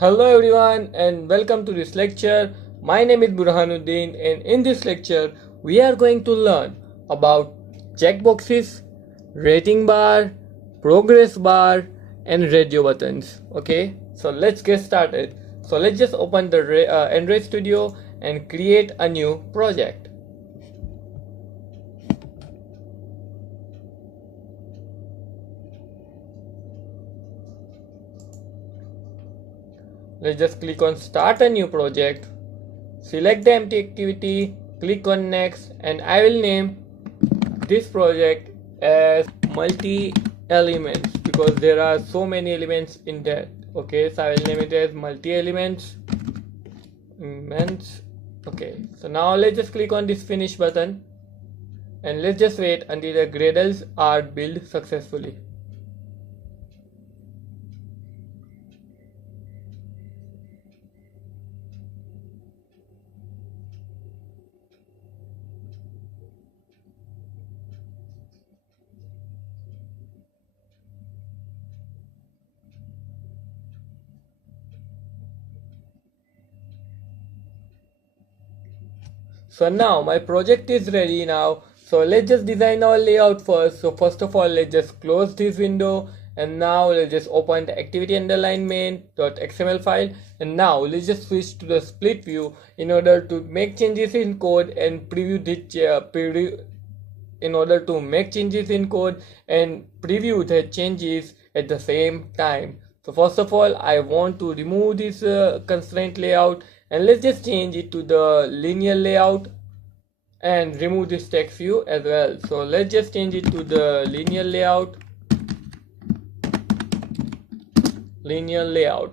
Hello everyone and welcome to this lecture. My name is Burhanuddin and in this lecture we are going to learn about checkboxes, rating bar, progress bar and radio buttons. Okay, so let's get started. So let's just open the Android Studio and create a new project. Let's just click on start a new project, select the empty activity, click on next, and I will name this project as multi elements because there are so many elements in that. Okay, so I will name it as multi elements. Okay, so now let's just click on this finish button and let's just wait until the gradles are built successfully. So now my project is ready now. So let's just design our layout first. So first of all, let's just close this window and now let's just open the activity underline main.xml file, and now let's just switch to the split view in order to make changes in code and preview the changes at the same time. So first of all, I want to remove this constraint layout and let's just change it to the linear layout and remove this text view as well. So let's just change it to the linear layout.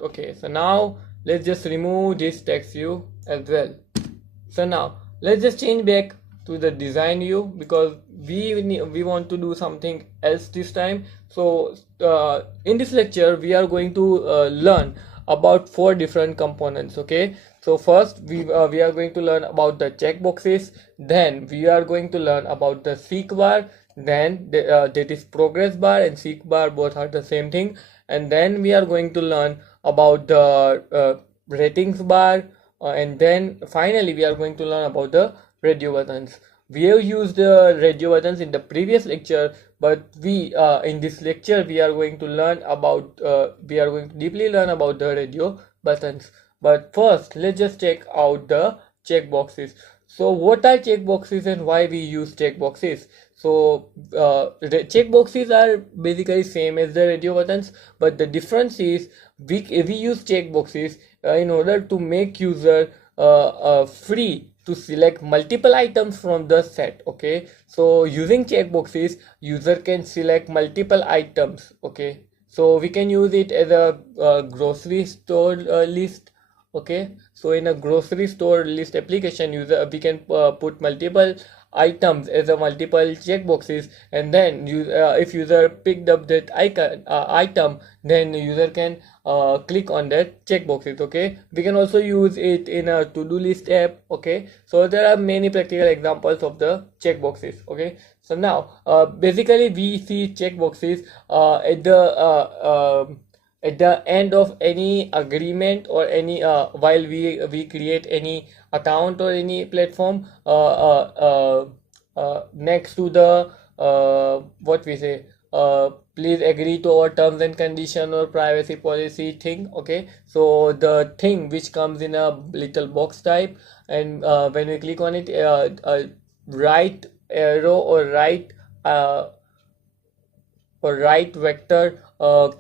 Okay, so now let's just remove this text view as well. So now let's just change back to the design view because we want to do something else this time. So in this lecture we are going to learn about 4 different components. Okay, so first we are going to learn about the checkboxes, then we are going to learn about the SeekBar, then that is progress bar and SeekBar, both are the same thing, and then we are going to learn about the ratings bar, and then finally we are going to learn about the radio buttons. We have used the radio buttons in the previous lecture, but we in this lecture we are going to learn about we are going to deeply learn about the radio buttons. But first let's just check out the checkboxes. So what are checkboxes and why we use checkboxes? So the checkboxes are basically same as the radio buttons, but the difference is we use checkboxes in order to make user free to select multiple items from the set. Okay, so using checkboxes user can select multiple items. Okay, so we can use it as a grocery store list. Okay, so in a grocery store list application we can put multiple items as a multiple checkboxes, and then if user picked up that item, then user can click on that checkboxes. Okay, we can also use it in a to-do list app. Okay, so there are many practical examples of the checkboxes. Okay, so now basically we see checkboxes at the end of any agreement or any while we create any account or any platform, next to the what we say, please agree to our terms and condition or privacy policy thing. Okay, so the thing which comes in a little box type, and when we click on it, right arrow or right vector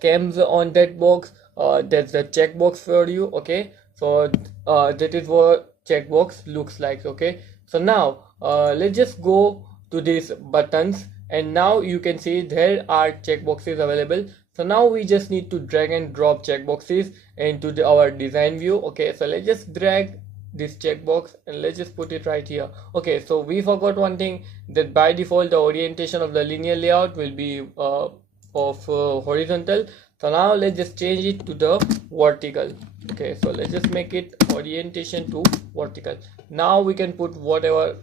comes on that box. That's the checkbox for you. Okay, so that is what checkbox looks like. Okay, so now let's just go to these buttons, and now you can see there are checkboxes available. So now we just need to drag and drop checkboxes into our design view. Okay, so let's just drag this checkbox and let's just put it right here. Okay, so we forgot one thing, that by default the orientation of the linear layout will be of horizontal. So now let's just change it to the vertical. Okay, so let's just make it orientation to vertical. Now we can put whatever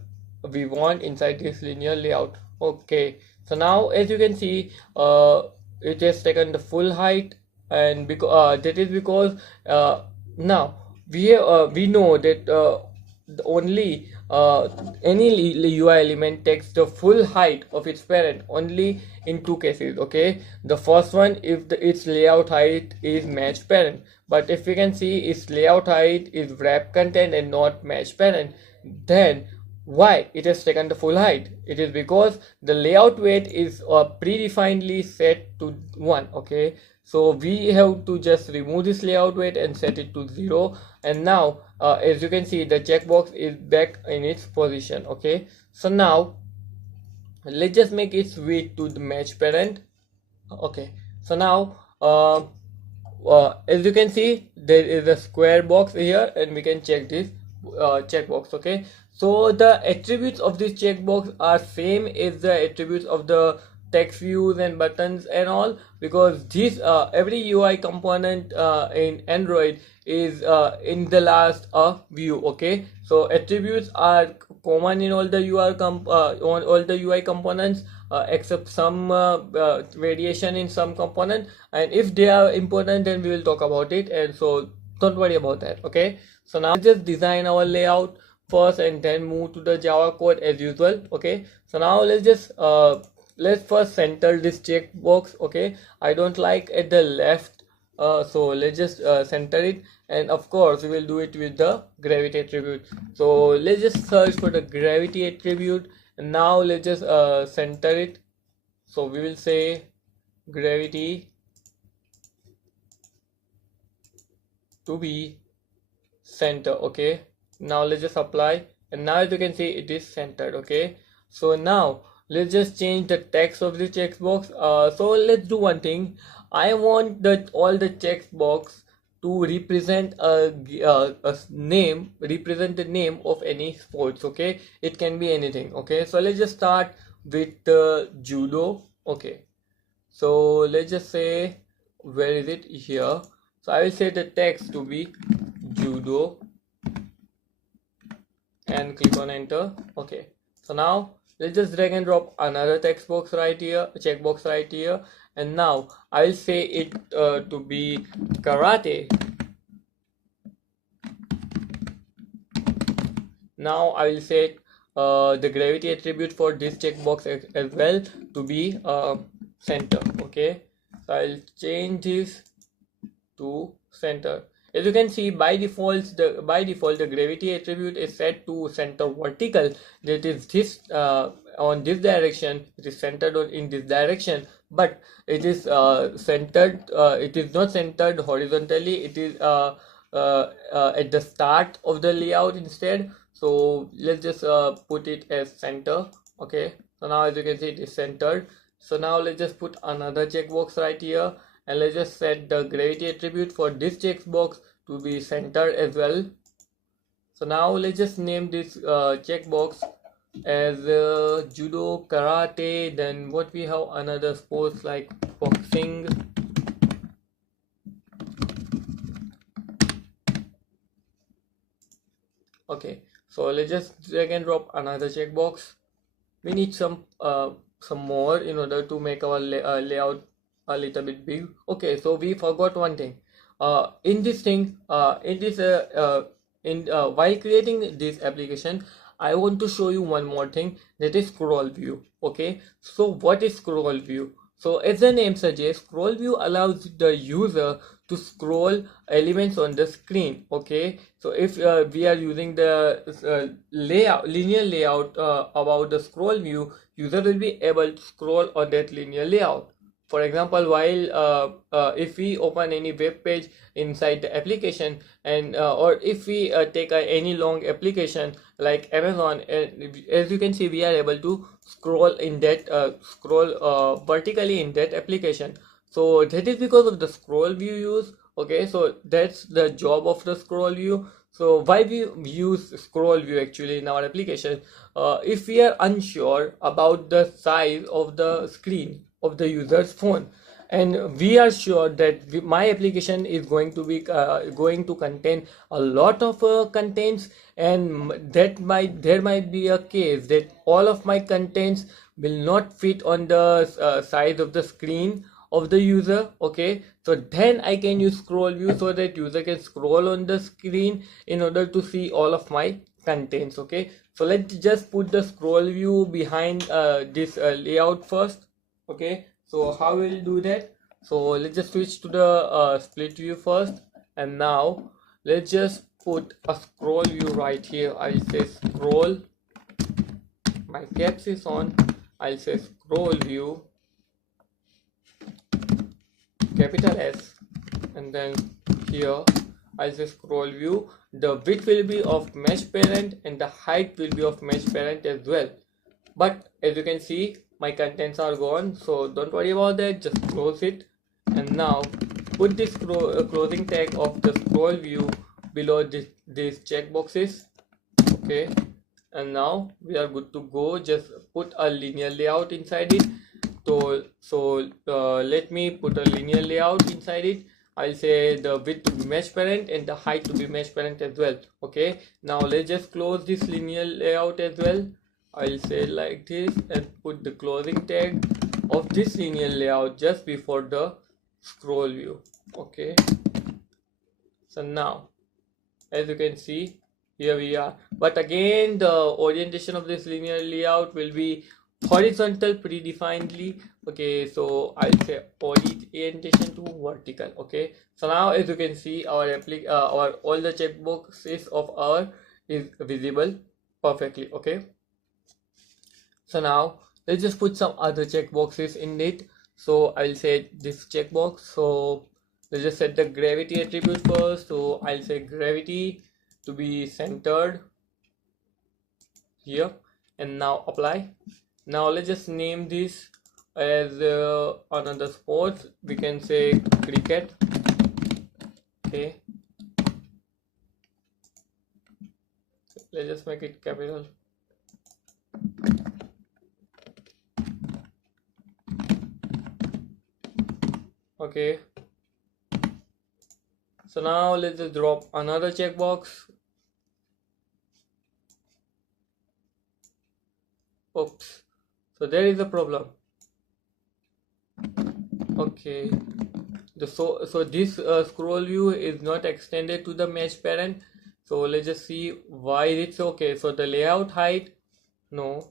we want inside this linear layout. Okay, so now as you can see, it has taken the full height, and because that is because Now we know that only any UI element takes the full height of its parent only in two cases. Okay, the first one if its layout height is match parent, but if we can see its layout height is wrap content and not match parent, then why it has taken the full height? It is because the layout weight is predefinedly set to 1. Okay, so we have to just remove this layout weight and set it to 0, and now as you can see the checkbox is back in its position. Okay, so now let's just make its width to the match parent. Okay, so now as you can see there is a square box here and we can check this checkbox. Okay, so the attributes of this checkbox are same as the attributes of the text views and buttons and all, because this every UI component in Android is in the last view. Okay, so attributes are common in all the on all the UI components except some variation in some component, and if they are important then we will talk about it, and so don't worry about that. Okay, so now let's just design our layout first and then move to the Java code as usual. Okay, so now let's first center this checkbox. Okay, I don't like at the left, so let's just center it, and of course we will do it with the gravity attribute. So let's just search for the gravity attribute, and now let's just center it. So we will say gravity to be center. Okay, now let's just apply, and now as you can see it is centered. Okay, so now let's just change the text of the checkbox. So let's do one thing. I want that all the checkbox to represent a name, represent the name of any sports. Okay, it can be anything. Okay, so let's just start with judo. Okay, so let's just say, where is it? Here. So I will say the text to be judo and click on enter. Okay, so now let's just drag and drop another text box right here, checkbox right here, and now I'll say it to be karate. Now I will set the gravity attribute for this checkbox as well to be center. Okay, so I'll change this to center. As you can see, by default the gravity attribute is set to center vertical, that is this on this direction, it is centered in this direction, but it is centered, it is not centered horizontally, it is at the start of the layout instead. So let's just put it as center. Okay, so now as you can see it is centered. So now let's just put another checkbox right here, and let's just set the gravity attribute for this checkbox to be centered as well. So now let's just name this checkbox as judo, karate, then what we have another sports like boxing. Okay, so let's just drag and drop another checkbox. We need some more in order to make our layout a little bit big. Okay, so we forgot one thing. In this thing, while creating this application, I want to show you one more thing, that is scroll view. Okay, so what is scroll view? So as the name suggests, scroll view allows the user to scroll elements on the screen. Okay, so if we are using the linear layout about the scroll view, user will be able to scroll on that linear layout. For example, while if we open any web page inside the application, and or if we take any long application like Amazon, as you can see we are able to scroll in that vertically in that application. So that is because of the scroll view use. Okay, so that's the job of the scroll view. So why we use scroll view actually in our application? If we are unsure about the size of the screen of the user's phone, and we are sure that my application is going to be going to contain a lot of contents, and there might be a case that all of my contents will not fit on the size of the screen of the user. Okay, so then I can use scroll view so that user can scroll on the screen in order to see all of my contents. Okay, so let's just put the scroll view behind this layout first. Okay, so how we'll do that? So let's just switch to the split view first, and now let's just put a scroll view right here. I'll say scroll, my caps is on, I'll say scroll view, capital S, and then here I'll say scroll view. The width will be of mesh parent and the height will be of mesh parent as well. But as you can see, my contents are gone, so don't worry about that, just close it. And now put this closing tag of the scroll view below these checkboxes. Okay, and now we are good to go. Just put a linear layout inside it. So let me put a linear layout inside it. I'll say the width to be mesh parent and the height to be mesh parent as well. Okay, now let's just close this linear layout as well. I'll say like this and put the closing tag of this linear layout just before the scroll view. Okay, so now as you can see, here we are, but again the orientation of this linear layout will be horizontal predefinedly. Okay, so I'll say orientation to vertical. Okay, so now as you can see, our all the checkboxes of our is visible perfectly. Okay, so now let's just put some other checkboxes in it. So I'll say this checkbox. So let's just set the gravity attribute first. So I'll say gravity to be centered here, and now apply. Now let's just name this as another sports. We can say cricket. Okay, let's just make it capital. Okay, so now let's just drop another checkbox. Oops, so there is a problem. Okay, so this scroll view is not extended to the mesh parent. So let's just see why it's okay. So the layout height, no,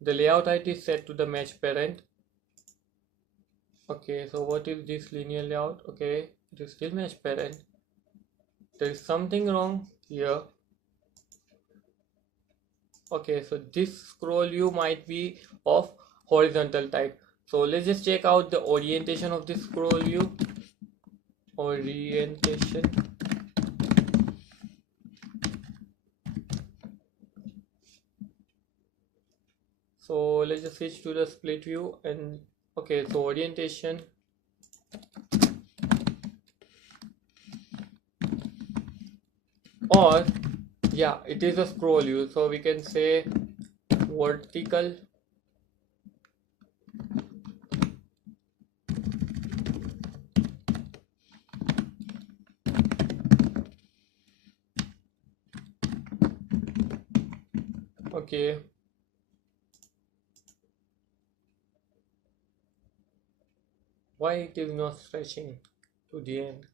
the layout height is set to the mesh parent. Okay, so what is this linear layout? Okay, it is still mesh parent. There is something wrong here. Okay, so this scroll view might be of horizontal type. So let's just check out the orientation of this scroll view. Orientation. So let's just switch to the split view, and okay, so orientation. Or yeah, it is a scroll view, so we can say vertical. Okay, why it is not stretching to the end?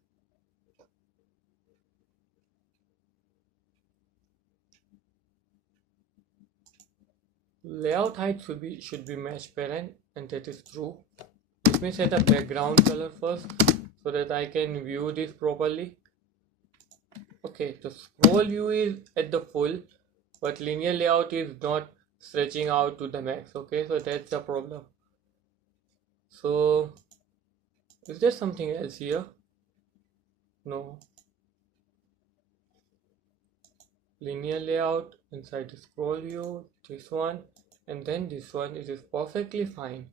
Layout height should be mesh parent, and that is true. Let me set a background color first so that I can view this properly. Okay, the scroll view is at the full, but linear layout is not stretching out to the max. Okay, so that's the problem. So is there something else here? No. Linear layout inside the scroll view, this one, and then this one, it is perfectly fine.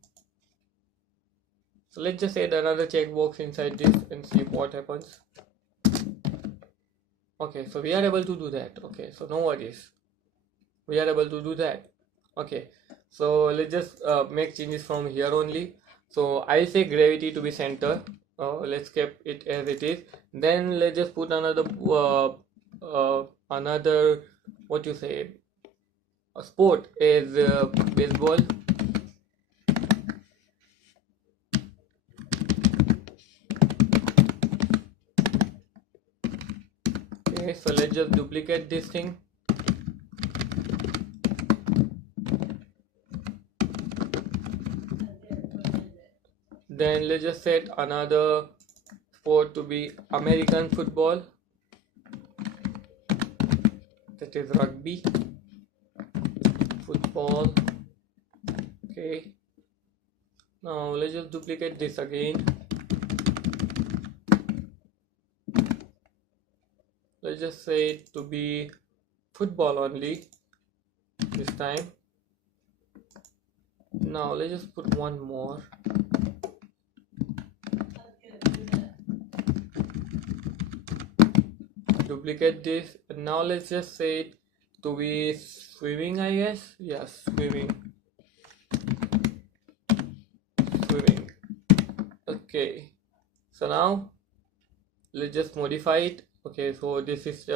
So let's just add another checkbox inside this and see what happens. Okay, so we are able to do that. Okay, so no worries, we are able to do that. Okay, so let's just make changes from here only. So I say gravity to be center. Let's keep it as it is. Then let's just put another another, what you say, a sport is baseball. Okay, so let's just duplicate this thing. Then let's just set another sport to be American football, that is rugby football. Okay, now let's just duplicate this again. Let's just say it to be football only this time. Now let's just put one more. Duplicate this, and now let's just say it to be swimming, I guess. Yes, swimming. Okay, so now let's just modify it. Okay, so this is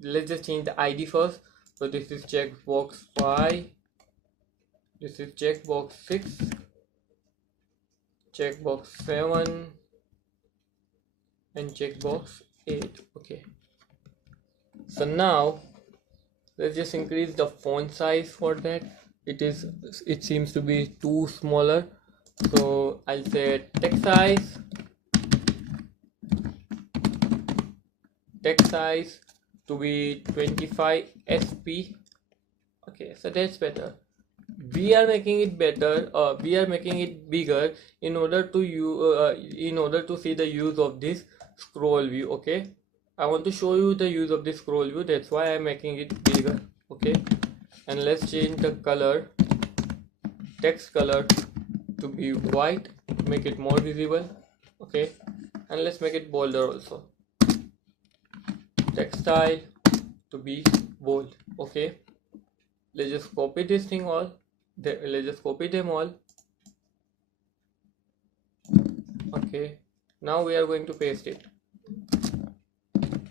let's just change the ID first. So this is checkbox 5, this is checkbox 6, checkbox 7, and checkbox 8. Okay, so now let's just increase the font size for that. It seems to be too smaller, so I'll say text size to be 25 sp. Okay, so that's better. We are making it better, we are making it bigger in order to see the use of this scroll view. Okay, I want to show you the use of this scroll view, that's why I'm making it bigger. Okay, and let's change the color, text color to be white, make it more visible. Okay, and let's make it bolder also, text style to be bold. Okay, let's just copy this thing all. Let's just copy them all. Okay, now we are going to paste it.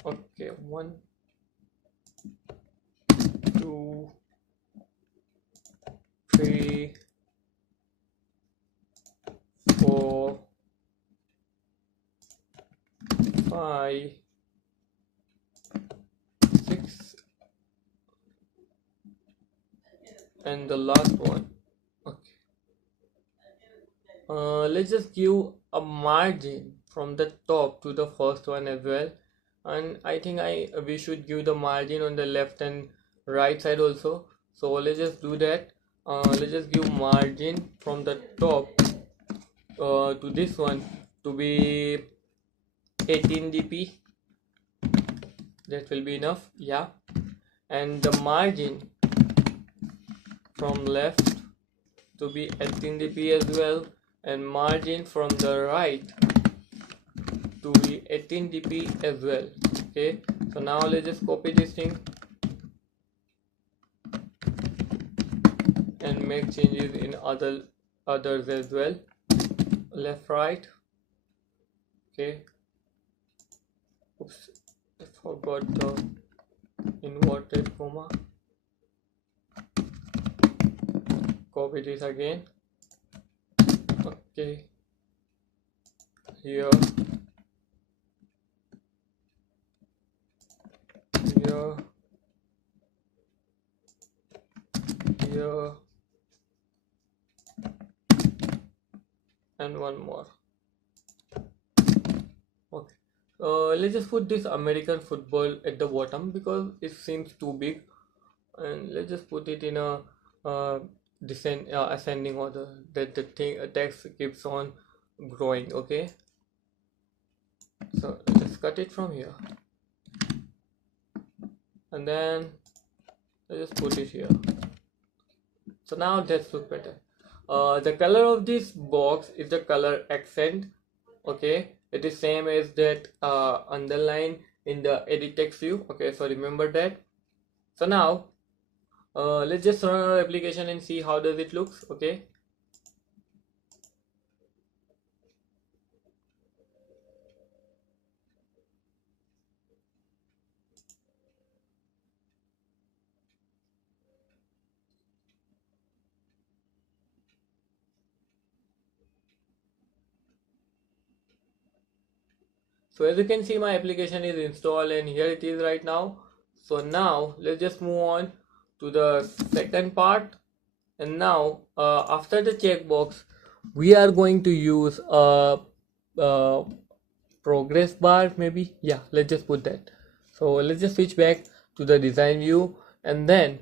Okay, 1, 2, 3, 4, 5, 6, and the last one. Okay, let's just give a margin from the top to the first one as well, and I think we should give the margin on the left and right side also. So let's just do that. Let's just give margin from the top to this one to be 18 dp. That will be enough, yeah. And the margin from left to be 18 dp as well, and margin from the right to be 18 dp as well. Okay, so now let's just copy this thing and make changes in others as well, left, right. Okay, oops, I forgot the inverted comma. Copy this again. Okay, here, here, here, and one more. Okay, let's just put this American football at the bottom because it seems too big, and let's just put it in a ascending order, that the text keeps on growing. Okay, so let's cut it from here, and then let's just put it here. So now that looks better. The color of this box is the color accent. Okay, it is same as that underline in the edit text view. Okay, so remember that. So now let's just run our application and see how does it looks. Okay, So as you can see, my application is installed and here it is right now. So now let's just move on to the second part. And now after the checkbox, we are going to use a progress bar, maybe. Yeah, let's just put that. So let's just switch back to the design view and then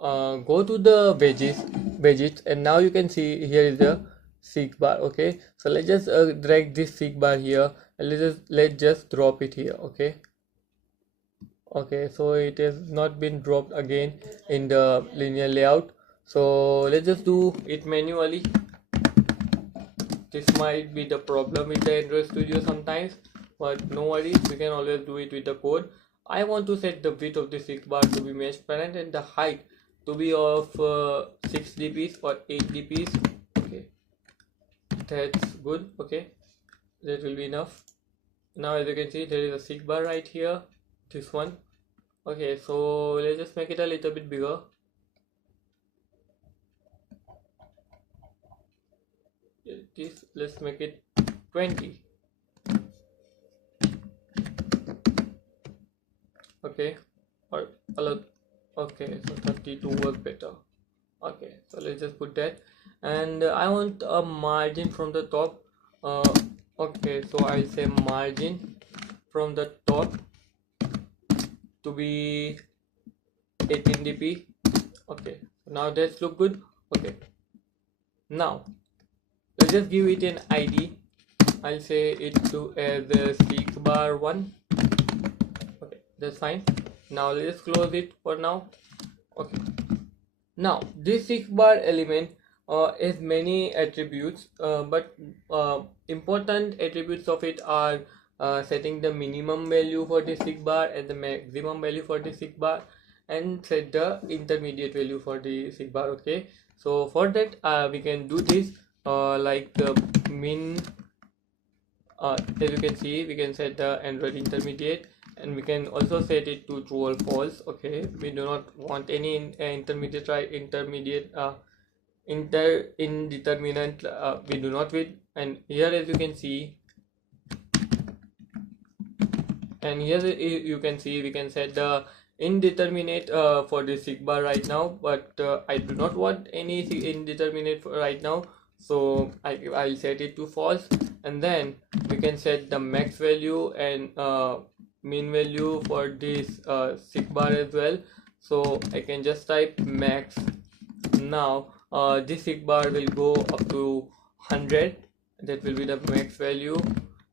go to the widgets, and now you can see here is the SeekBar. Okay, so let's just drag this SeekBar here and let's just drop it here. Okay, so it has not been dropped again in the linear layout, so let's just do it manually. This might be the problem with the Android Studio sometimes, but no worries, we can always do it with the code. I want to set the width of the SeekBar to be mesh parent and the height to be of 6 dps or 8 dps. Okay, that's good. Okay, that will be enough. Now as you can see, there is a SeekBar right here, this one. Okay, so let's just make it a little bit bigger. This, let's make it 20. Okay, or okay, so 32 was better. Okay, so let's just put that, and I want a margin from the top. Okay, so I'll say margin from the top to be 18 dp. Okay, now that's look good. Okay, now let's just give it an ID. I'll say it to as a SeekBar 1. Okay, that's fine. Now let's close it for now. Okay, now this SeekBar element has many attributes, but important attributes of it are setting the minimum value for the SeekBar and the maximum value for the SeekBar, and set the intermediate value for the SeekBar. Okay, so for that we can do this like the min. As you can see, we can set the Android intermediate, and we can also set it to true or false. Okay, we do not want any intermediate, right? Indeterminate we do not with. And here as you can see, we can set the indeterminate for the SeekBar right now, but I do not want any indeterminate for right now, so I'll set it to false. And then we can set the max value and min value for this SeekBar as well. So I can just type max. Now this SeekBar will go up to 100. That will be the max value,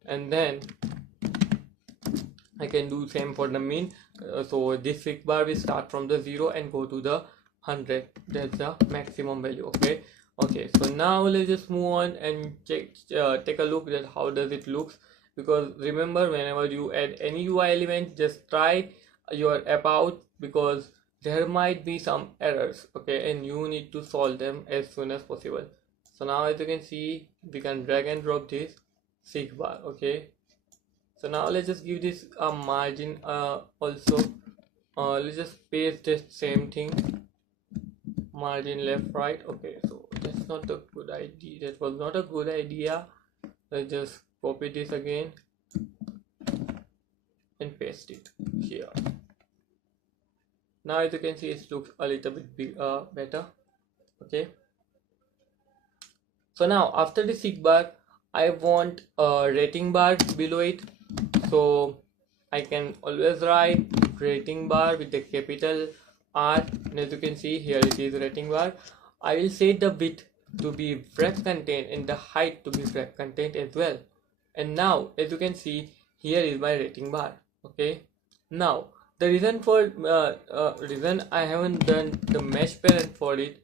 and then I can do same for the min. So this SeekBar will start from the 0 and go to the 100. That's the maximum value. Okay, so now let's just move on and take a look at how does it looks, because remember, whenever you add any UI element, just try your app out, because there might be some errors. Okay, and you need to solve them as soon as possible. So now as you can see, we can drag and drop this SeekBar. Okay, so now let's just give this a margin also. Let's just paste this same thing, margin left right. Okay, so that's not a good idea, that was not a good idea. Let's just copy this again and paste it here. Now as you can see, it looks a little bit big, better. Okay, so now after the SeekBar, I want a RatingBar below it, so I can always write RatingBar with the capital R, and as you can see, here it is RatingBar. I will set the width to be wrap content and the height to be wrap content as well. And now as you can see, here is my RatingBar. Okay, now the reason for reason I haven't done the mesh parent for it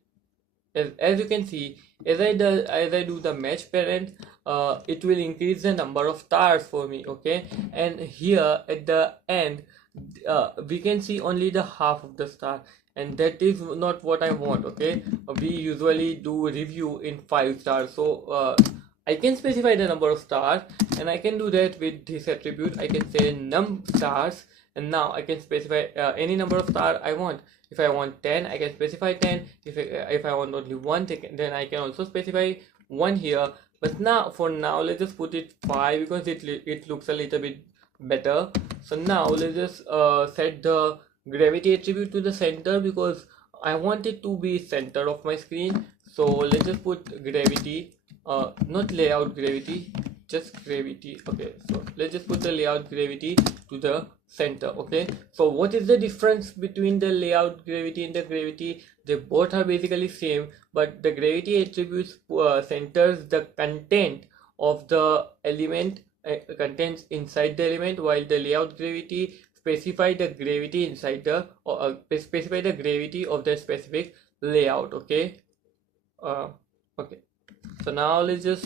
is, as you can see, as I do the mesh parent, it will increase the number of stars for me. Okay, and here at the end we can see only the half of the star, and that is not what I want. Okay, we usually do review in 5 stars, so I can specify the number of stars, and I can do that with this attribute. I can say num stars, and now I can specify any number of stars I want. If I want 10, I can specify 10. If I want only 1, then I can also specify 1 here. But now for now let's just put it 5 because it looks a little bit better. So now let's just set the gravity attribute to the center because I want it to be center of my screen. So let's just put gravity, not layout gravity, just gravity. Okay, so let's just put the layout gravity to the center. Okay, so what is the difference between the layout gravity and the gravity? They both are basically same, but the gravity attributes centers the content of the element, contents inside the element, while the layout gravity specify the gravity inside the specify the gravity of the specific layout. Okay, okay. So now let's just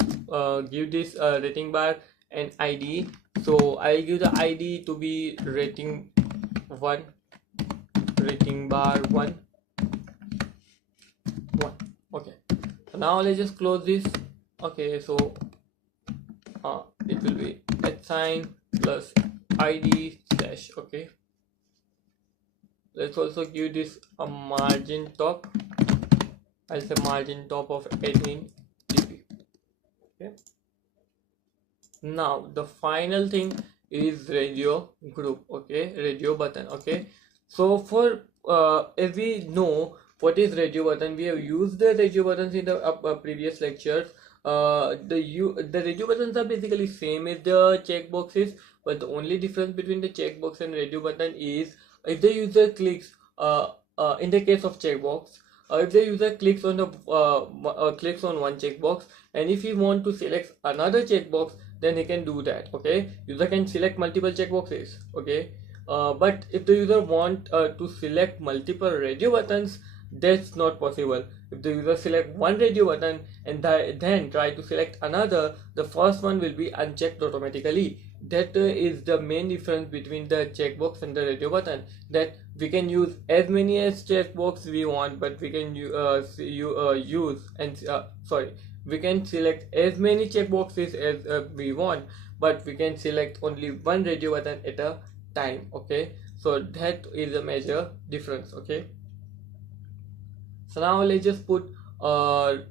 give this rating bar an ID. So I'll give the ID to be rating 1, rating bar 1. Okay, so now let's just close this. Okay, so it will be @ plus ID slash. Okay, let's also give this a margin top. I'll say margin top of 18 dp. Okay, now the final thing is radio group. Okay, radio button. Okay, so for as we know what is radio button, we have used the radio buttons in the previous lectures. The radio buttons are basically same as the checkboxes, but the only difference between the checkbox and radio button is if the user clicks in the case of checkbox, if the user clicks on the clicks on one checkbox, and if he want to select another checkbox, then he can do that. Okay, user can select multiple checkboxes. Okay, but if the user want to select multiple radio buttons, that's not possible. If the user select one radio button and then try to select another, the first one will be unchecked automatically. That is the main difference between the checkbox and the radio button, that we can use as many as checkbox we want, but we can use and we can select as many checkboxes as we want, but we can select only one radio button at a time. Okay, so that is a major difference. Okay, so now let's just put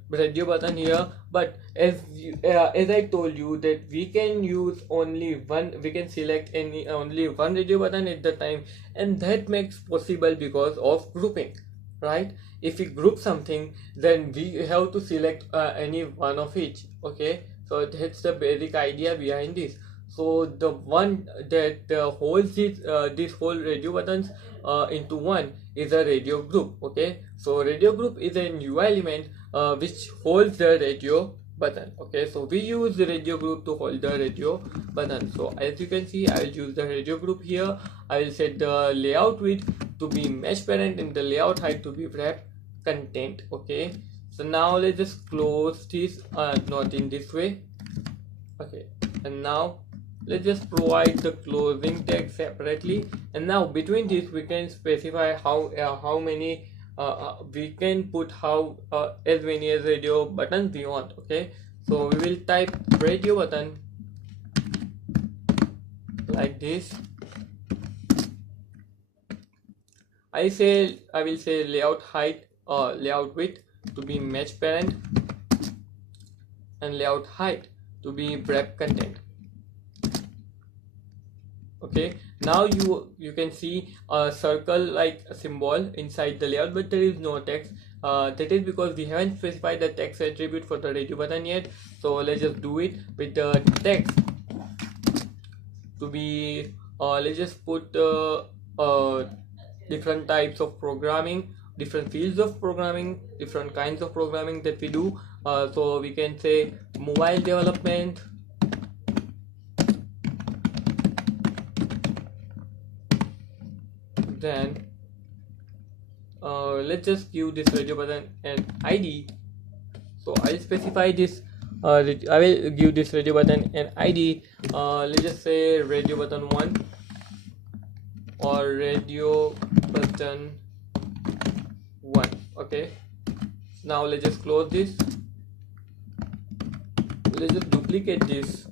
radio button here, but as I told you that we can use only one, we can select only one radio button at the time, and that makes possible because of grouping, right? If we group something, then we have to select any one of each. Okay, so that's the basic idea behind this. So the one that holds this whole radio buttons into one is a radio group. Okay, so radio group is an UI element which holds the radio button. Okay, so we use the radio group to hold the radio button. So as you can see, I will use the radio group here. I will set the layout width to be mesh parent and the layout height to be wrap content. Okay, so now let's just close this, not in this way. Okay, and now let's just provide the closing tag separately, and now between this we can specify how many we can put as many as radio buttons we want. Okay, so we will type radio button like this. I will say layout height or layout width to be mesh parent and layout height to be wrap content. Okay, now you can see a circle like a symbol inside the layout, but there is no text. That is because we haven't specified the text attribute for the radio button yet. So let's just do it with the text to be let's just put different types of programming, different fields of programming, different kinds of programming that we do. So we can say mobile development, then let's just give this radio button an ID. So I'll specify this. I will give this radio button an ID. Let's just say radio button 1 or radio button 1. Okay, now let's just close this. Let's just duplicate this.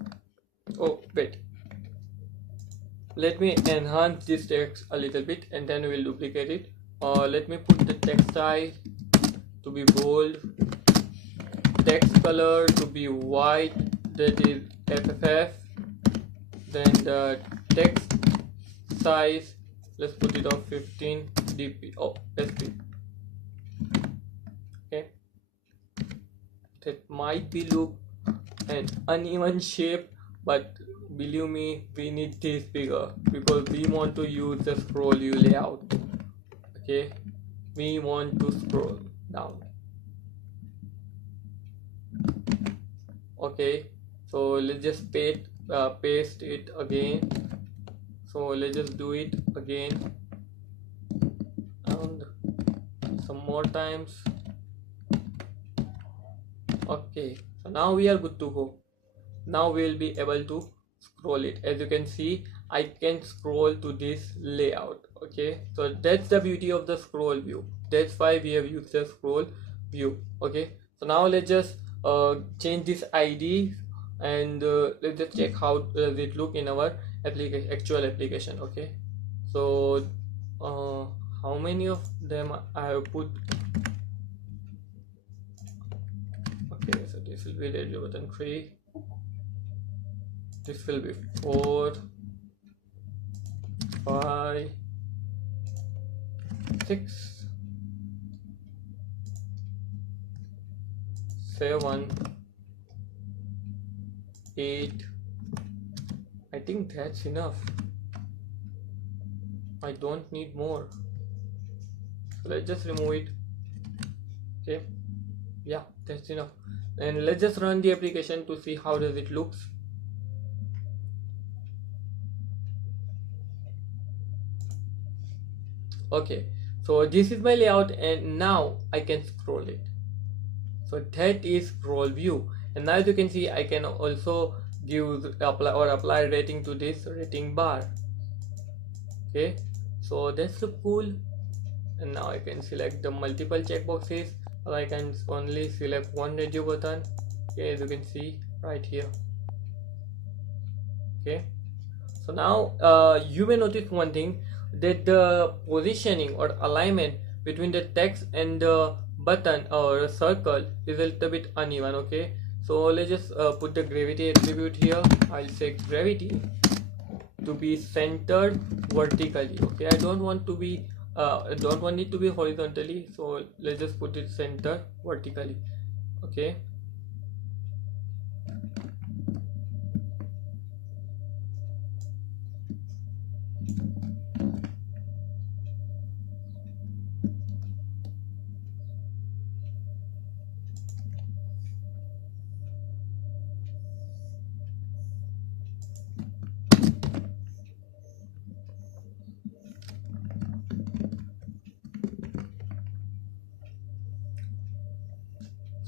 Oh wait, let me enhance this text a little bit and then we'll duplicate it. Let me put the text size to be bold text color to be white, that is FFF. Then the text size, let's put it on 15 dp, oh sp. Okay, that might be look an uneven shape, but believe me, we need this bigger because we want to use the scroll view layout. Okay, we want to scroll down. Okay, so let's just paste it again. So let's just do it again and some more times. Okay, so now we are good to go. Now we will be able to scroll it. As you can see, I can scroll to this layout. Okay, so that's the beauty of the scroll view. That's why we have used the scroll view. Okay, so now let's just change this ID and let's just check how does it look in our actual application. Okay, so how many of them I have put? Okay, so this will be RadioButton 3, this will be 4, 5, 6, 7, 8. I think that's enough. I don't need more. So let's just remove it. Okay, yeah, that's enough. And let's just run the application to see how does it looks. Okay, so this is my layout and now I can scroll it. So that is scroll view, and now as you can see I can also apply rating to this rating bar. Okay, so that's so cool. And now I can select the multiple checkboxes, or I can only select one radio button. Okay, as you can see right here. Okay, so now you may notice one thing, that the positioning or alignment between the text and the button or circle is a little bit uneven. Okay, so let's just put the gravity attribute here. I'll say gravity to be centered vertically. Okay, I don't want to be don't want it to be horizontally, so let's just put it center vertically. Okay,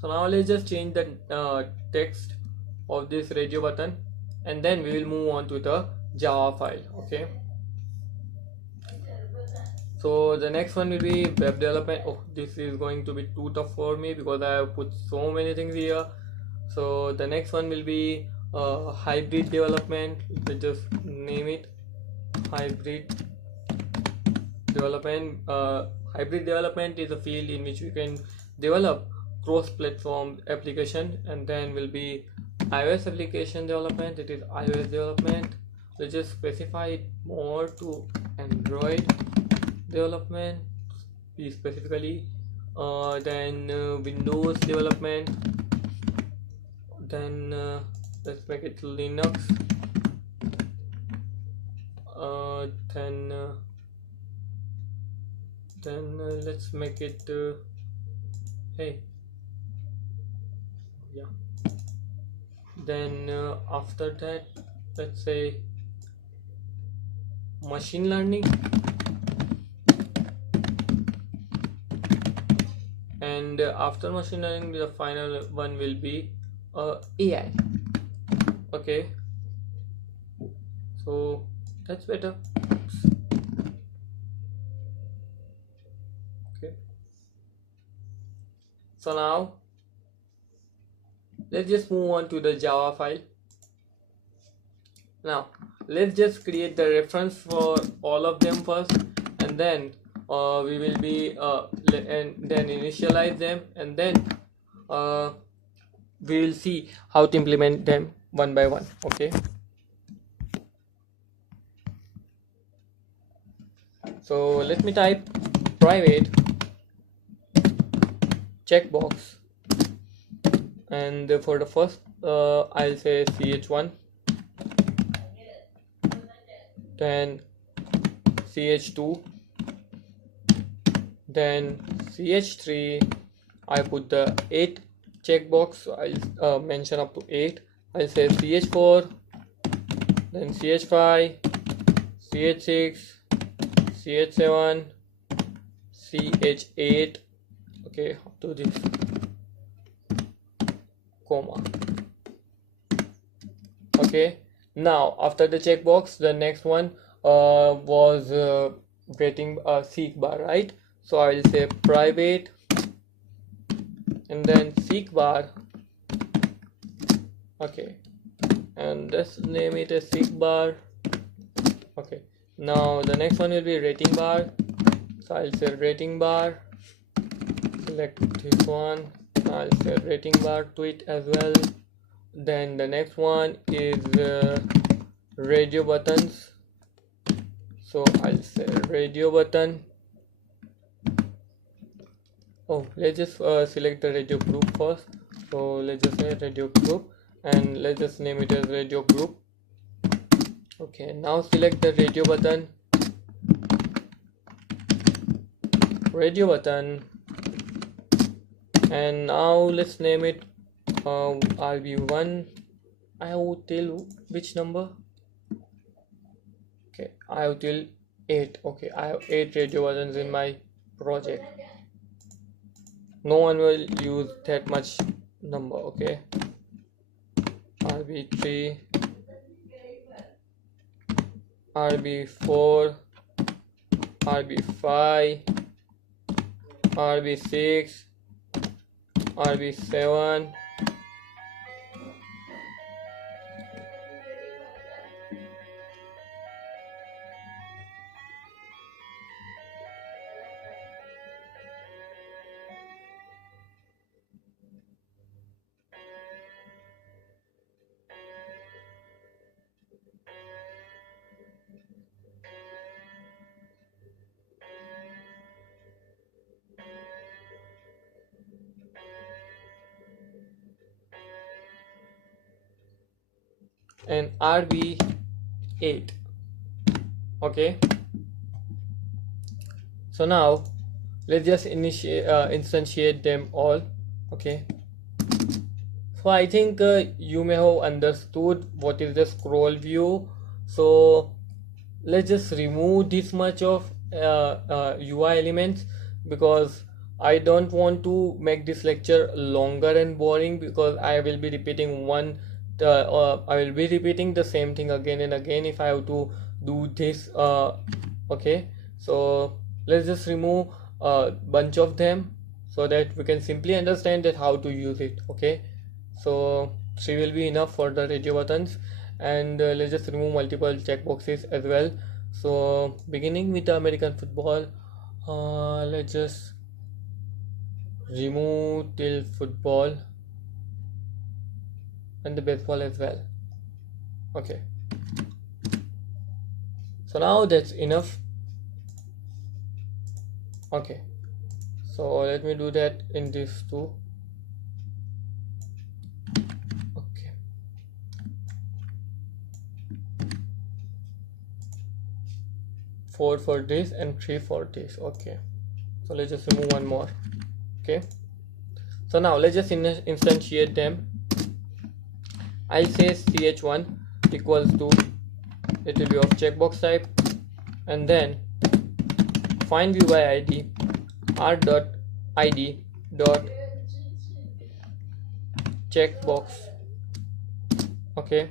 so now let's just change the text of this radio button, and then we will move on to the Java file. Okay, so the next one will be web development. Oh, this is going to be too tough for me because I have put so many things here. So the next one will be hybrid development. Let's just name it hybrid development. Hybrid development is a field in which we can develop cross-platform application, and then will be iOS application development. It is iOS development. Let's just specify it more to Android development specifically. Then Windows development. Then let's make it Linux. Then let's make it hey. Yeah, then after that let's say machine learning, and after machine learning the final one will be AI. Okay, so that's better. Okay, so now let's just move on to the Java file. Now let's just create the reference for all of them first, and then we will be and then initialize them, and then we will see how to implement them one by one. Okay, so let me type private checkbox, and for the first I'll say ch1, then ch2, then ch3. I put the 8 checkbox, so I'll mention up to 8. I'll say ch4, then ch5, ch6, ch7, ch8. Okay, up to this comma. Okay, now after the checkbox, the next one was getting a SeekBar, right? So I will say private and then SeekBar. Okay, and let's name it as SeekBar. Okay, now the next one will be RatingBar. So I'll say RatingBar. Select this one. I'll say RatingBar to it as well. Then the next one is radio buttons. So I'll say radio button. Oh, let's just select the radio group first. So let's just say radio group, and let's just name it as radio group. Okay, now select the radio button. Radio button, and now let's name it RB1. I have till which number? Okay, I have till 8. Okay, I have 8 radio buttons in my project. No one will use that much number. Okay, RB3, RB4, RB5, RB6, RB7, and RB8. Okay, so now let's just instantiate them all. Okay, so I think you may have understood what is the scroll view. So let's just remove this much of UI elements, because I don't want to make this lecture longer and boring, because I will be repeating I will be repeating the same thing again and again if I have to do this. Okay, so let's just remove a bunch of them so that we can simply understand that how to use it. Okay, so 3 will be enough for the radio buttons, and let's just remove multiple checkboxes as well. So beginning with the American football, let's just remove till football, and the baseball as well. Okay, so now that's enough. Okay, so let me do that in this too. Okay, four for this and 3 for this. Okay, so let's just remove one more. Okay, so now let's just instantiate them. I'll say ch1 equals to, it will be of checkbox type, and then find view by id r.id dot checkbox. Okay,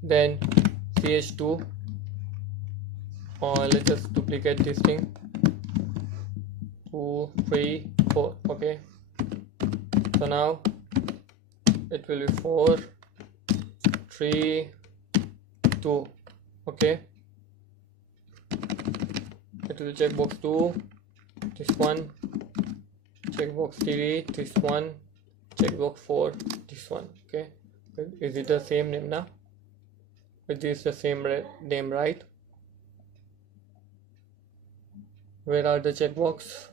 then ch2, let's just duplicate this thing, 2 3 4. Okay, so now it will be 4 3 2. Okay, it will checkbox 2, this one, checkbox 3, this one, checkbox for this one. Okay, is it the same name now? It is the same name, right? Where are the checkbox?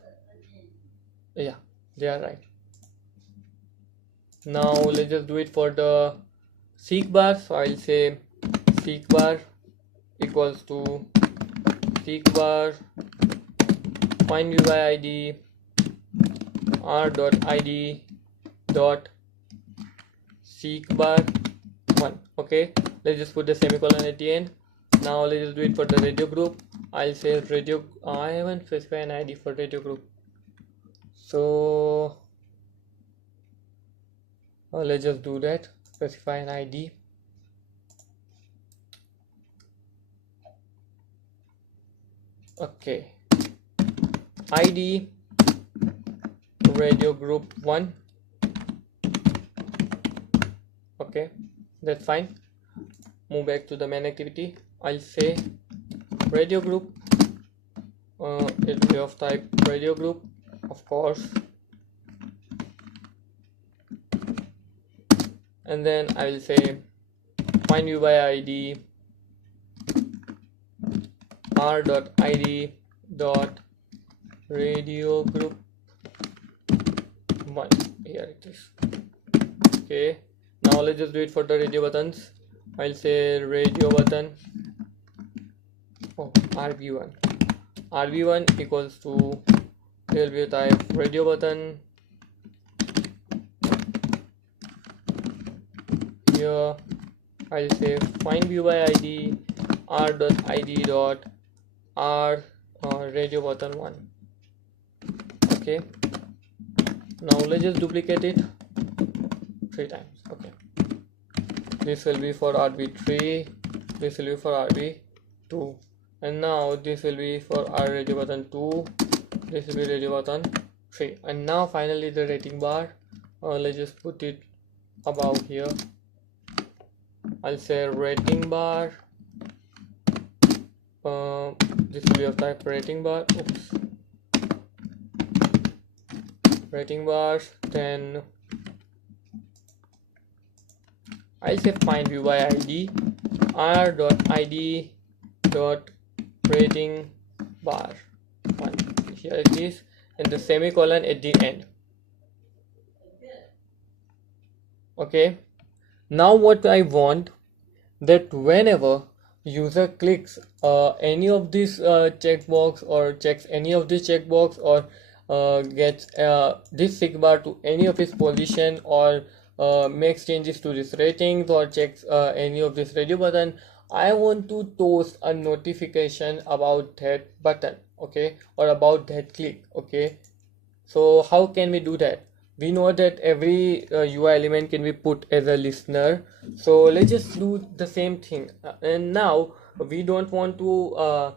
Yeah, they are right. Now let's just do it for the SeekBar. So I'll say SeekBar equals to SeekBar find UI ID r.id dot SeekBar 1. Okay, let's just put the semicolon at the end. Now let's just do it for the radio group. I'll say radio. I haven't specified an ID for radio group, so let's just do that. Specify an ID. Okay, ID radio group 1. Okay, that's fine. Move back to the main activity. I'll say radio group, it will be of type radio group, of course, and then I will say find UI ID r.id dot radio group 1. Here it is. Okay, now let's just do it for the radio buttons. I'll say radio button RB1 equals to, there will be a type radio button. Here I'll say find UI ID r.id dot r radio button 1. Okay, now let's just duplicate it 3 times. Okay, this will be for RB3, this will be for RB2, and now this will be for our radio button 2, this will be radio button 3, and now finally the rating bar. Let's just put it above here. I'll say rating bar, this will be of type rating bar. Oops, rating bar. Then I'll say find UI ID r.id dot rating bar 1. Here it is, and the semicolon at the end. Okay, now what I want, that whenever user clicks any of this checkbox or checks any of this checkbox or gets this SeekBar to any of its position or makes changes to this ratings or checks any of this radio button, I want to toast a notification about that button, okay, or about that click. Okay, so how can we do that? We know that every UI element can be put as a listener, so let's just do the same thing. And now we don't want to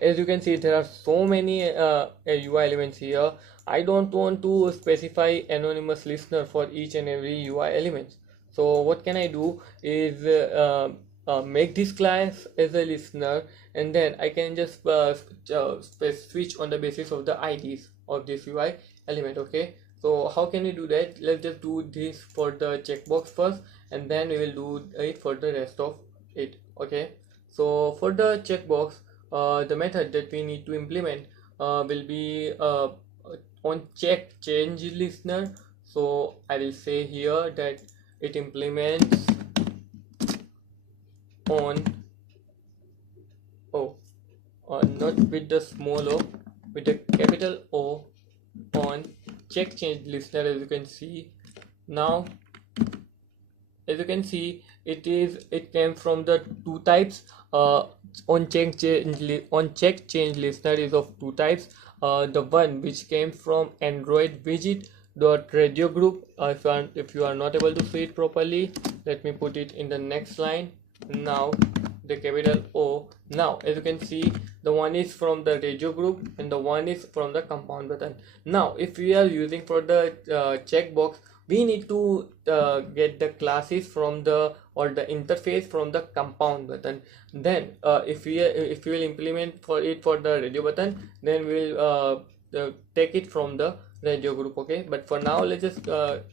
as you can see, there are so many UI elements here. I don't want to specify anonymous listener for each and every UI element. So what can I do is make this class as a listener, and then I can just switch on the basis of the IDs of this UI element. Okay, so how can we do that? Let's just do this for the checkbox first, and then we will do it for the rest of it. Okay, so for the checkbox, the method that we need to implement will be on check change listener. So I will say here that it implements on not with the small o, with the capital O, on check change listener. As you can see now, as you can see, it came from the two types. On check change listener is of two types. The one which came from Android widget dot radio group. If you are not able to see it properly, let me put it in the next line. Now the capital O. Now as you can see, the one is from the radio group and the one is from the compound button. Now if we are using for the checkbox, we need to get the classes from the interface from the compound button. Then if we will implement for it for the radio button, then we'll take it from the radio group. Okay, but for now let's just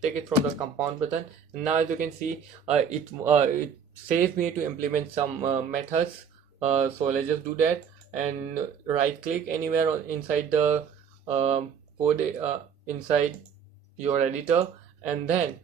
take it from the compound button. Now as you can see, it says me to implement some methods. So let's just do that and right click anywhere inside the code inside your editor, and then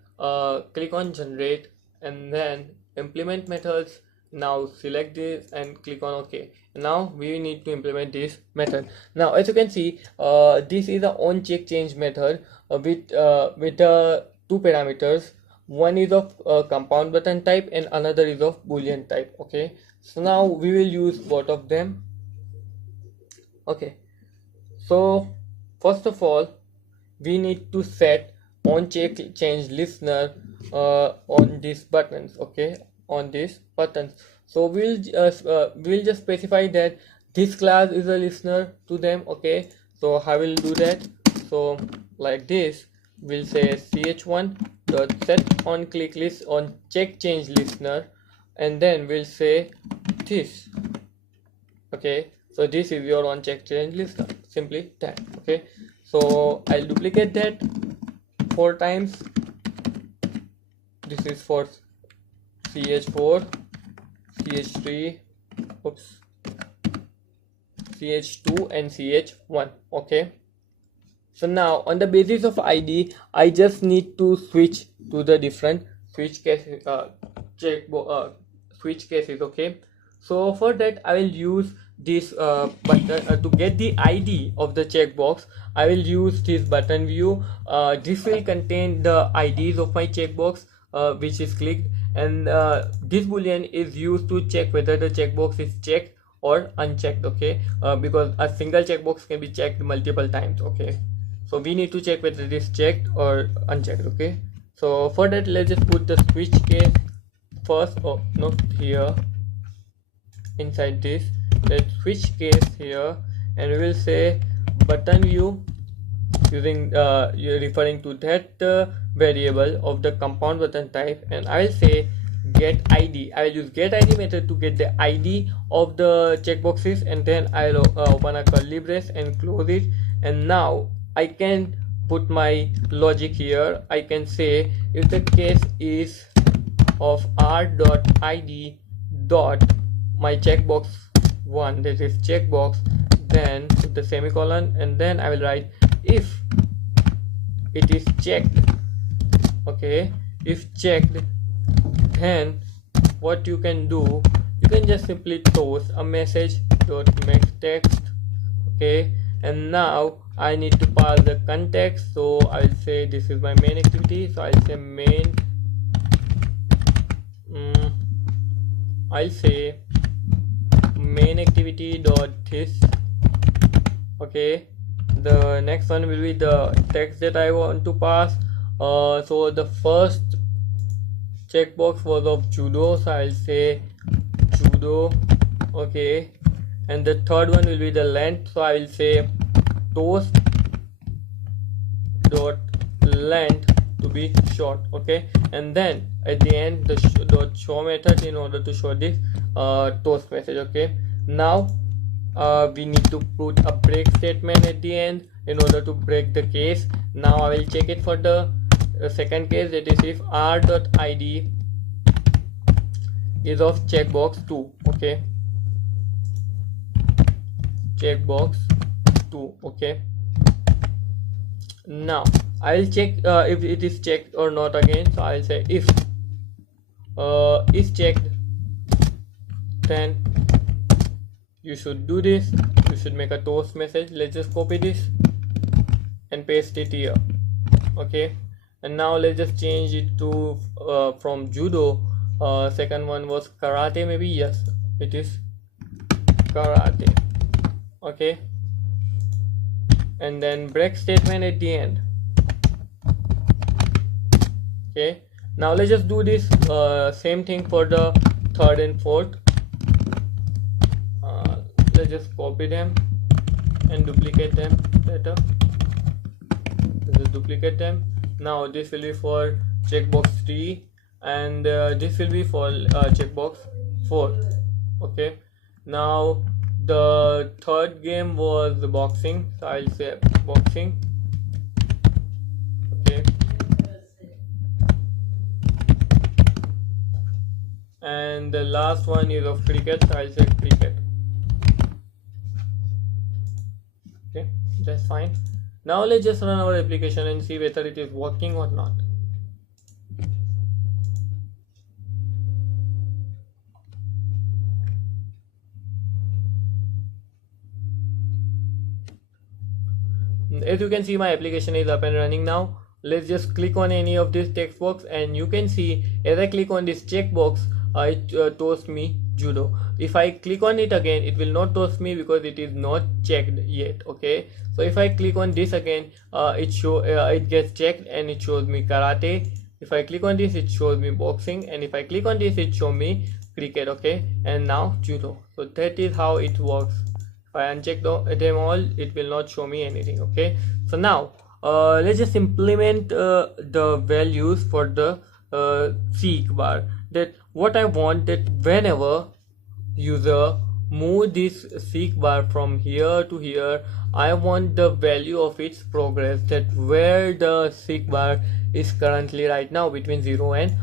click on generate and then implement methods. Now select this and click on OK. Now we need to implement this method. Now as you can see, this is the on check change method with two parameters. One is of compound button type and another is of boolean type. Okay, so now we will use both of them. Okay, so first of all we need to set on check change listener on these buttons. Okay, on these buttons. So we'll just specify that this class is a listener to them. Okay, so how will do that? So like this, we'll say ch1 dot set on click list on check change listener, and then we'll say this. Okay, so this is your on check change listener, simply that. Okay, so I'll duplicate that 4 times. This is for ch4, ch3, oops, ch2 and ch1. Okay, so now on the basis of id I just need to switch to the different switch cases, switch cases. Okay, so for that I will use this button to get the id of the checkbox. I will use this button view. This will contain the ids of my checkbox which is clicked, and this boolean is used to check whether the checkbox is checked or unchecked. Okay, because a single checkbox can be checked multiple times. Okay, so we need to check whether it is checked or unchecked. Okay, so for that let's just put the switch case first. Oh, not here, inside this, let's switch case here, and we will say button view using you're referring to that variable of the compound button type, and I will say get id. I will use get id method to get the id of the checkboxes, and then I'll open a curly brace and close it, and now I can put my logic here. I can say if the case is of r.id dot my checkbox 1, that is checkbox, then put the semicolon, and then I will write if it is checked. Okay, if checked, then what you can do, you can just simply toast a message dot make text. Okay, and now I need to pass the context, so I'll say this is my main activity, so I'll say main I'll say main activity dot this. Okay, the next one will be the text that I want to pass. So the first checkbox was of judo, so I'll say judo. Okay, and the third one will be the length, so I will say toast dot length to be short. Okay, and then at the end the dot show method in order to show this toast message. Okay, now we need to put a break statement at the end in order to break the case. Now I will check it for the second case, that is if r.id is of checkbox 2. Okay, checkbox 2. Okay, now I will check if it is checked or not again, so I will say if is checked, then you should do this, you should make a toast message. Let's just copy this and paste it here. Okay, and now let's just change it to from judo, second one was karate, maybe. Yes, it is karate. Okay, and then break statement at the end. Okay, now let's just do this same thing for the third and fourth. Let's just copy them and duplicate them better. Let's just duplicate them. Now this will be for checkbox 3, and this will be for checkbox 4. Okay, now The third game was the boxing, so I'll say boxing. Okay, and the last one is of cricket, so I'll say cricket. Okay, that's fine. Now let's just run our application and see whether it is working or not. As you can see, my application is up and running now. Let's just click on any of this text box, and you can see as I click on this checkbox, it toasts me judo. If I click on it again, it will not toast me because it is not checked yet. Okay, so if I click on this again, it gets checked and it shows me karate. If I click on this, it shows me boxing, and if I click on this, it shows me cricket. Okay, and now judo. So that is how it works. If I uncheck them all, it will not show me anything. Okay, so now let's just implement the values for the SeekBar. That what I want, that whenever user move this SeekBar from here to here, I want the value of its progress, that where the SeekBar is currently right now between 0 and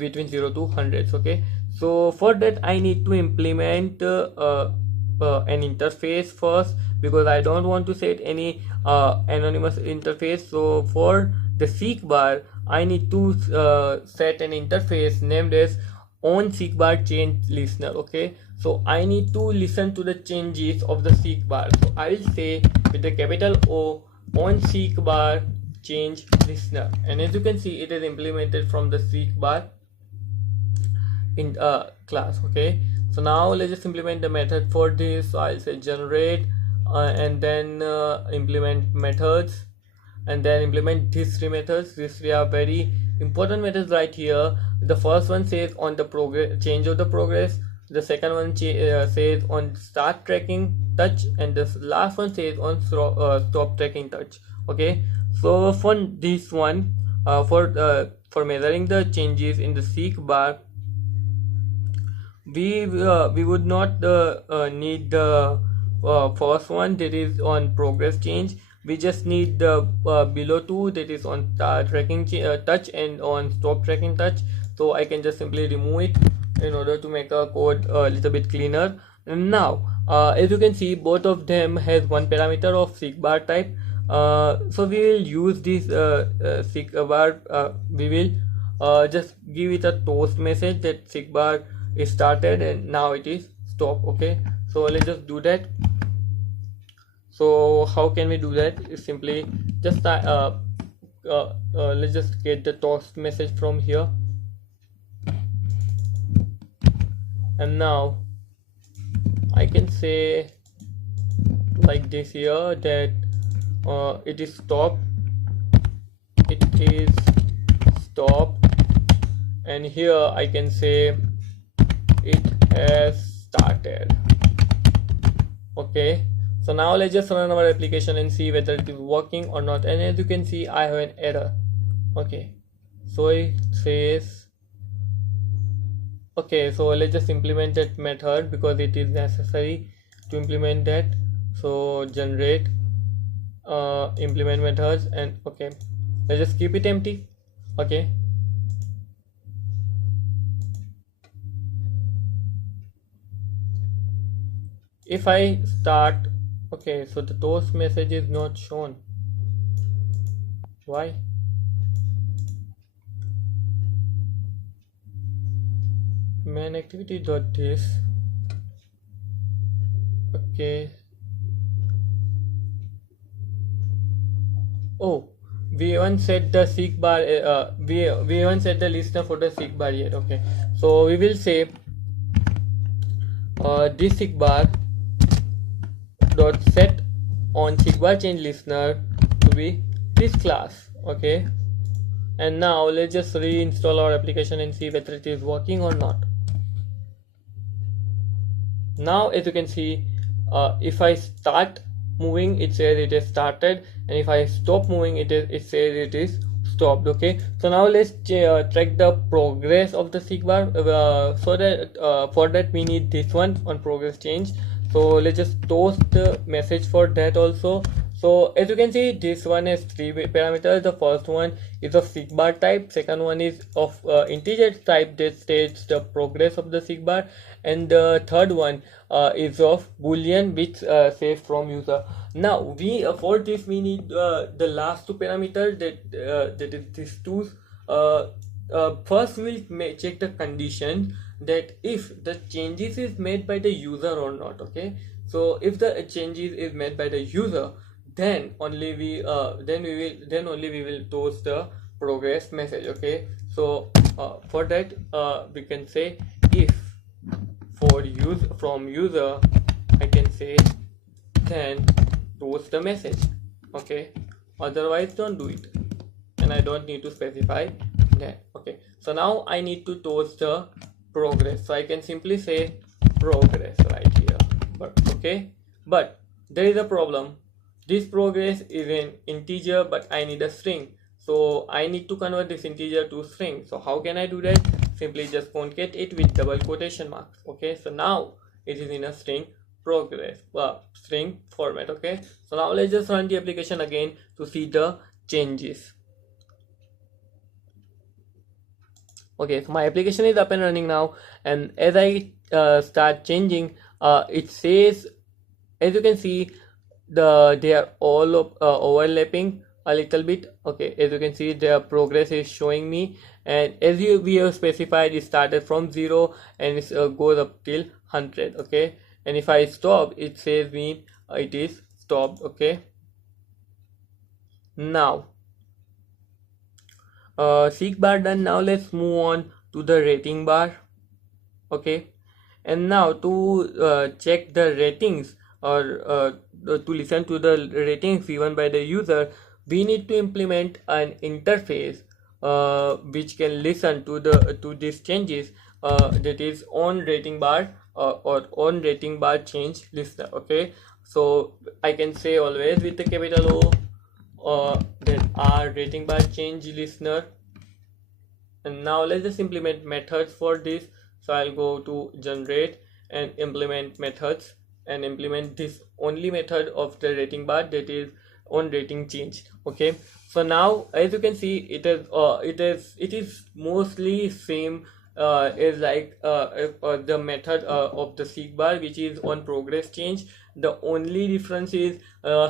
between 0 to hundreds. Okay, so for that I need to implement an interface first, because I don't want to set any anonymous interface. So for the SeekBar, I need to set an interface named as on SeekBar change listener. Okay, so I need to listen to the changes of the SeekBar. So I will say with the capital O, on SeekBar change listener, and as you can see, it is implemented from the SeekBar in class. Okay, so now let's just implement the method for this. So I'll say generate and then implement methods, and then implement these three methods. These three are very important methods right here. The first one says on the progress, change of the progress. The second one says on start tracking touch, and the last one says on stop tracking touch. Okay, so for this one, for measuring the changes in the SeekBar, we would not need the first one, that is on progress change. We just need the below two, that is on tracking touch and on stop tracking touch. So I can just simply remove it in order to make a code a little bit cleaner. And now as you can see, both of them has one parameter of SeekBar type. So we will use this SeekBar, we will just give it a toast message that SeekBar is started and now it is stop. Okay, so let's just do that. So how can we do that? It's simply just let's just get the toast message from here, and now I can say like this here that it is stop, it is stop, and here I can say it has started. Okay, so now let's just run our application and see whether it is working or not. And as you can see, I have an error. Okay, so it says, okay, so let's just implement that method because it is necessary to implement that. So generate implement methods, and okay, let's just keep it empty. Okay, if I start, okay, so the toast message is not shown. Why? Main activity dot this. Okay, oh, we haven't set the SeekBar, we haven't set the listener for the SeekBar yet. Okay, so we will say this SeekBar dot set on SeekBar change listener to be this class. Okay, and now let's just reinstall our application and see whether it is working or not. Now as you can see, if I start moving, it says it is started, and if I stop moving, it says it is stopped. Okay, so now let's track the progress of the SeekBar. So that for that we need this one on progress change. So let's just toast the message for that also. So as you can see, this one has three parameters. The first one is of SeekBar type, second one is of integer type that states the progress of the SeekBar, and the third one is of boolean, which says from user. Now we for this we need the last two parameters, that is these two. First we'll check the condition that if the changes is made by the user or not. Okay, so if the changes is made by the user, then only we will toast the progress message. Okay, so for that we can say if for use from user, I can say then toast the message. Okay, otherwise don't do it, and I don't need to specify that. Okay, so now I need to toast the progress, so I can simply say progress right here. But okay, but there is a problem. This progress is an integer, but I need a string, so I need to convert this integer to string. So how can I do that? Simply just concat it with double quotation marks. Okay, so now it is in a string progress string format. Okay, so now let's just run the application again to see the changes. Okay, so my application is up and running now, and as I start changing, it says, as you can see, they are all overlapping a little bit. Okay, as you can see, their progress is showing me, and as we have specified, it started from 0 and it goes up till 100. Okay, and if I stop, it says me it is stopped. Okay, now SeekBar done. Now let's move on to the rating bar. Okay, and now to check the ratings, or to listen to the ratings given by the user, we need to implement an interface which can listen to these changes, that is on rating bar or on rating bar change listener. Okay, so I can say always with the capital O, then our rating bar change listener. And now let's just implement methods for this. So I'll go to generate and implement methods, and implement this only method of the rating bar, that is on rating change. Okay, so now as you can see, it is mostly same is like the method of the SeekBar, which is on progress change. The only difference is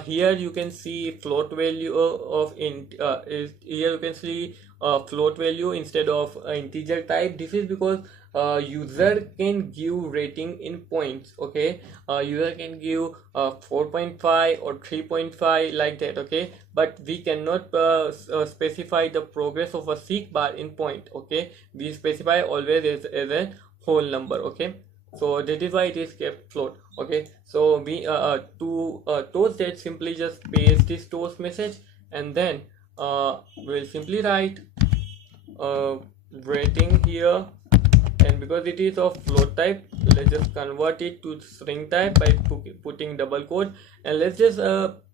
here you can see float value of int is here you can see float value instead of integer type. This is because user can give rating in points. Okay, user can give 4.5 or 3.5 like that. Okay, but we cannot specify the progress of a SeekBar in point. Okay, we specify always as a whole number. Okay, so that is why it is kept float. Okay, so we to toast that, simply just paste this toast message, and then we'll simply write rating here, and because it is of float type, let's just convert it to string type by putting double quote, and let's just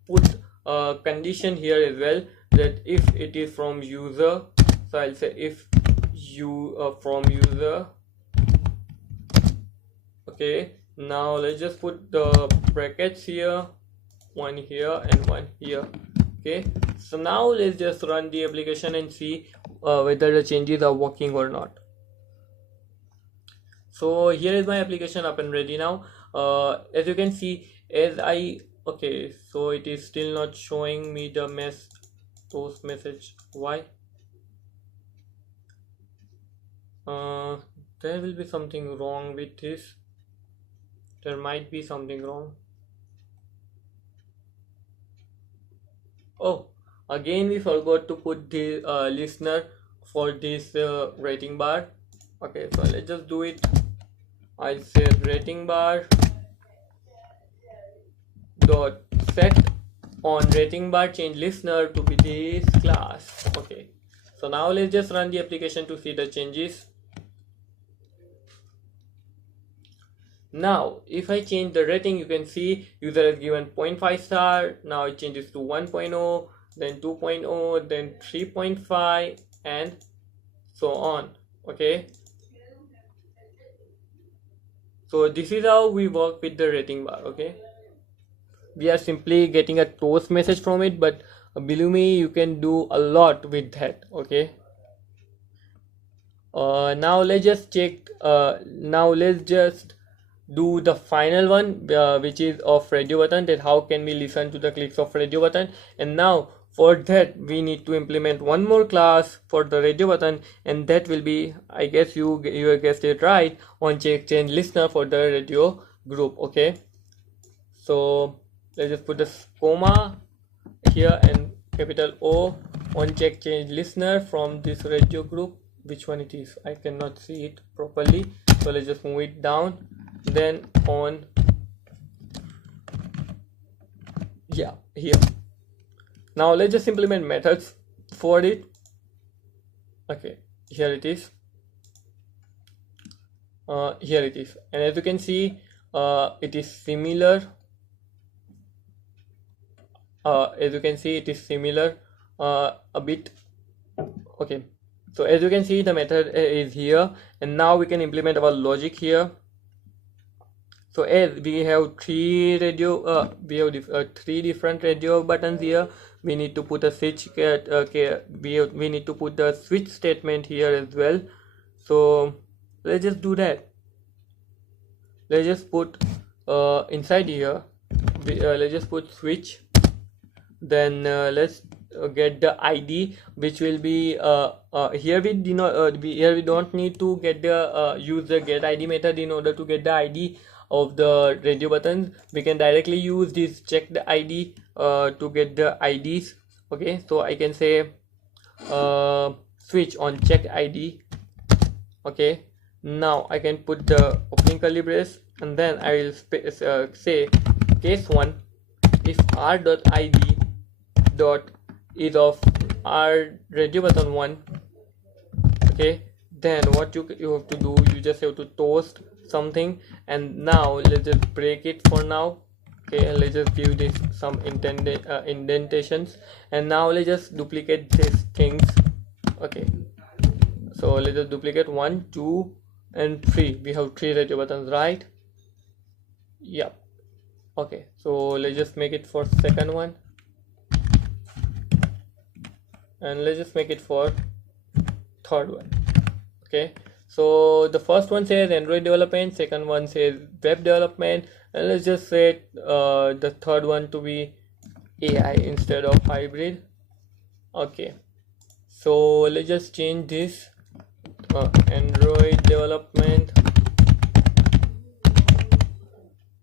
put a condition here as well, that if it is from user, so I'll say if you from user. Okay, now let's just put the brackets here, one here and one here. Okay, so now let's just run the application and see whether the changes are working or not. So here is my application up and ready now. As you can see, okay, so it is still not showing me the toast message. Why? There will be something wrong with this. There might be something wrong. Oh, again we forgot to put the listener for this rating bar. Okay, so let's just do it. I'll say rating bar dot set on rating bar change listener to be this class. Okay, so now let's just run the application to see the changes. Now if I change the rating, you can see user has given 0.5 star, now it changes to 1.0, then 2.0, then 3.5, and so on. Okay, So this is how we work with the rating bar. Okay, we are simply getting a toast message from it, but believe me, you can do a lot with that. Okay, now let's just check. Now let's just do the final one, which is of RadioButton, that how can we listen to the clicks of RadioButton. And now for that we need to implement one more class for the RadioButton, and that will be, I guess you guessed it right, on check change listener for the radio group. Okay, so let's just put the comma here and capital O on check change listener from this radio group. Which one it is, I cannot see it properly, so let's just move it down. Then on, yeah, here. Now let's just implement methods for it. Okay, here it is. Here it is, and as you can see, it is similar. As you can see, it is similar a bit. Okay, so as you can see, the method is here, and now we can implement our logic here. So as we have three different radio buttons here, we need to put a switch. We need to put the switch statement here as well. So let's just do that. Let's just put inside here. Let's just put switch. Then let's get the ID, which will be here we do not here we don't need to get the use the get ID method in order to get the ID of the radio buttons. We can directly use this check the ID to get the IDs. Okay, so I can say switch on check ID. Okay, now I can put the opening curly brace, and then I will say case 1, if r.id dot is of our radio button 1. Okay, then what you have to do, you just have to toast something, and now let's just break it for now. Okay, let's just give this some indentations, and now let's just duplicate these things. Okay, so let's just duplicate 1, 2 and 3. We have 3 radio buttons, right? Yep. Okay, so let's just make it for second one, and let's just make it for third one. Okay, so the first one says Android development, second one says web development, and let's just say the third one to be AI instead of hybrid. Okay, so let's just change this Android development.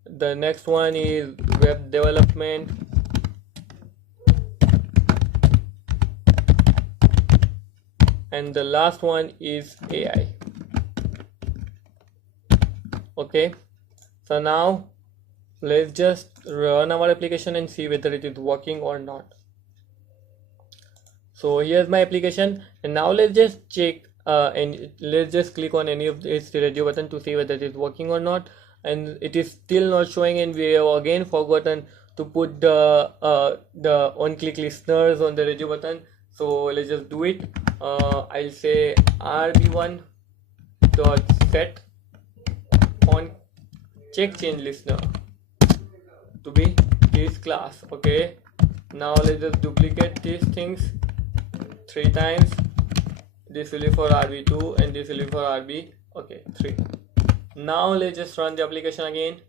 The next one is web development, and the last one is AI. Okay, so now let's just run our application and see whether it is working or not. So here's my application, and now let's just check and let's just click on any of this radio button to see whether it is working or not, and it is still not showing, and we have again forgotten to put the on-click listeners on the radio button. So let's just do it. I'll say rb1 dot set on check change listener to be this class. Okay, now let's just duplicate these things 3 times. This will be for rb2 and this will be for rb. Okay, 3. Now let's just run the application again.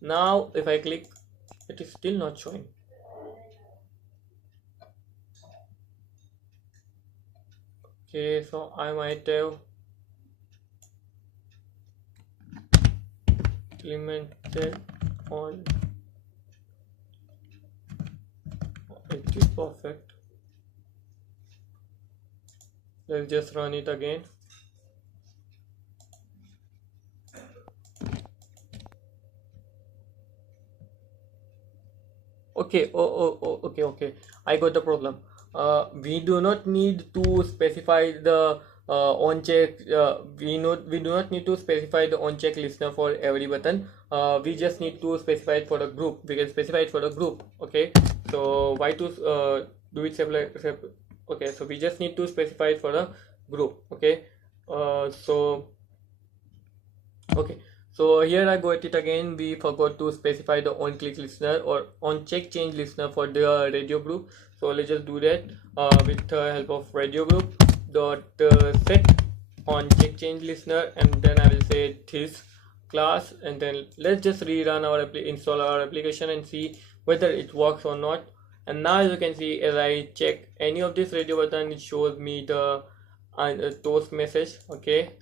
Now if I click, it is still not showing. Okay, so I might have implemented on. It is perfect. Let's just run it again. Okay, okay, I got the problem. We do not need to specify the on check. We do not need to specify the on check listener for every button. We just need to specify it for the group. We can specify it for the group. Okay, so why to do it separate? Okay, so we just need to specify it for the group. Okay, So okay, so here I got it again. We forgot to specify the on click listener or on check change listener for the radio group. So let's just do that with the help of radio group dot set on check change listener, and then I will say this class, and then let's just rerun our install our application and see whether it works or not. And now as you can see, as I check any of this radio button, it shows me the toast message. Okay,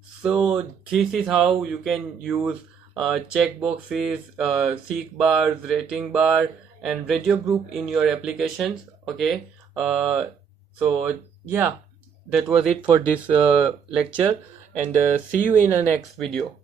so this is how you can use checkboxes, seek bars, rating bar, and radio group in your applications. Okay, so yeah, that was it for this lecture, and see you in the next video.